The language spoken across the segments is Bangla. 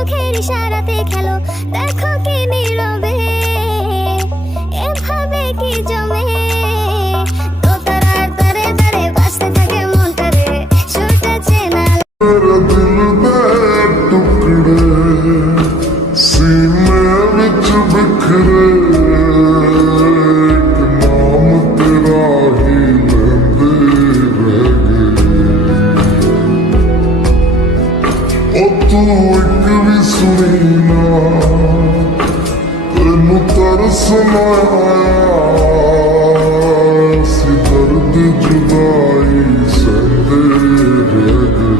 চোখের ইশারাতে খেলো, দেখো কি নীরবে এভাবে কি জমে। দোতারার তারে তারে বাজতে থাকে মনটারে, সুরটা চেনা मेरा दिल दे टुकड़े सीने विच बिखरे, एक नाम तेरा ही लेंदे रह गए। ओ तू एक भी सुनी ना, तेनू तरस ना आया, सी दर्द जुदाई सहंदे रह गए।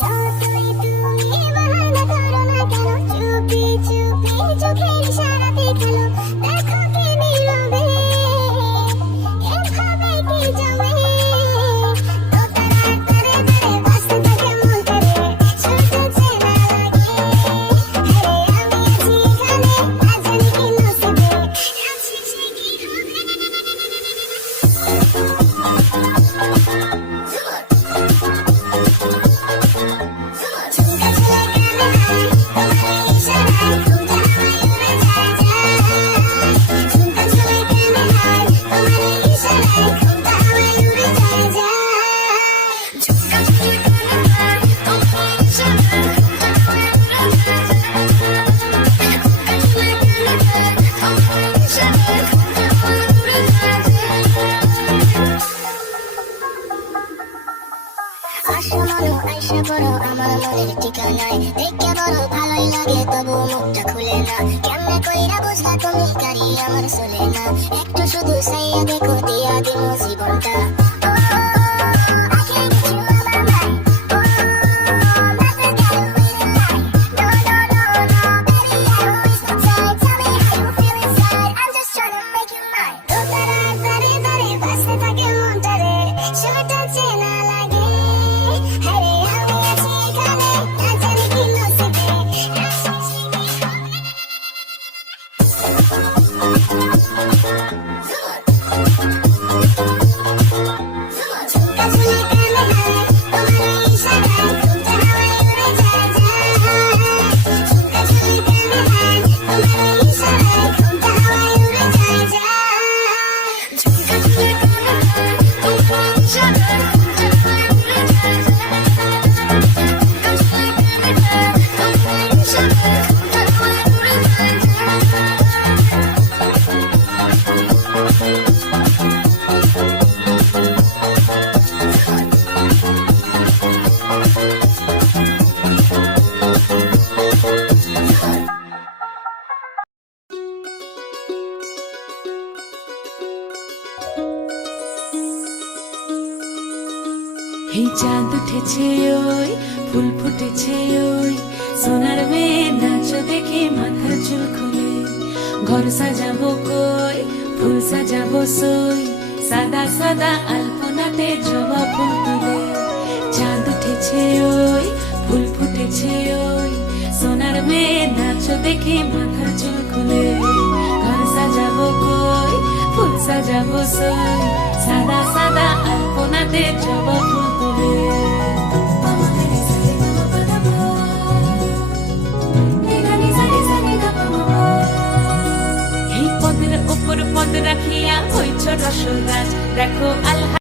যতই তুমি বাহানা করো না কেন, চুপি চুপি চোখের ইশারাতে খেলো, দেখো কি নীরবে এভাবে কি জমে। দোতারার তারে তারে বাজতে থাকে মনটারে, সুরটা চেনা লাগে। হ্যাঁ আমি আছি এখানে, না জানি কি নসিবে, আছি সে কি হবে। ঝুমকা ঝুলে কানে হায়, তোমার ইশারায় ঘুমটা আমায় উড়ে যায় যায়। ঝুমকা ঝুলে কানে হায়, তোমার ইশারায় ঘুমটা আমায় উড়ে যায় যায়। ঝুমকা ঝুলে কানে হায়, তোমার ইশারায় ঘুমটা আমায় উড়ে যায় যায়। ঝুমকা ঝুলে কানে হায়, তোমার ইশারায় ঘুমটা আমায় উড়ে যায় যায়। আসো মনো আইসা পড়ো আমার মনের ঠিকানায়, দেখে বড় ভালোই লাগে তবু মুখটা খুলে না। কেমনে কইরা বুঝলা তুমি গাড়ি আমার চলে না, একটু শুধু চাইয়া দেখো দিয়া দিমু জীবনটা। I can't get you out my mind. Nothing got away tonight. No, no, no, no, baby, I don't waste my time. Tell me how you feel inside. I'm just trying to make you mine. দোতারার তারে তারে বাজতে থাকে মনটারে, সুরটা চেনা লাগে। হ্যাঁ রে আমি আছি এখানে, না জানি কি নসিবে, আছি সে কি হবে। ঝুমকা ঝুলে কানে হায়, তোমার ইশারায় ঘুমটা আমায় উড়ে যায় যায়। ঝুমকা ঝুলে কানে হায়, তোমার ইশারায় ঘুমটা আমায় উড়ে যায় যায়। ঝুমকা ঝুলে কানে হায়, তোমার ইশারায় ঘুমটা আমায় উড়ে যায় যায়। ঝুমকা ঝুলে কানে হায়, তোমার ইশারায় ঘুমটা আমায় উড়ে যায় এই চাঁদ উঠেছে ওই, ফুল ফুটেছে ওই, সোনার মেয়ে নাচ দেখে মাথার চুল খুলে। ঘর সাজাবো কই, ফুল সাজাবো সই, সাদা সাদা আলপনাতে জবা ফুল তুলে। চাঁদ উঠেছে ওই, ফুল ফুটেছে ওই, সোনার মেয়ে নাচ দেখে মাথার চুল খুলে। ঘর সাজাবো কই, ফুল সাজাবো সই, সাদা সাদা আলপনাতে জবা ফুল তুলে। এই পদের ওপর পদ রাখিয়া হইছ রসরাজ, দেখো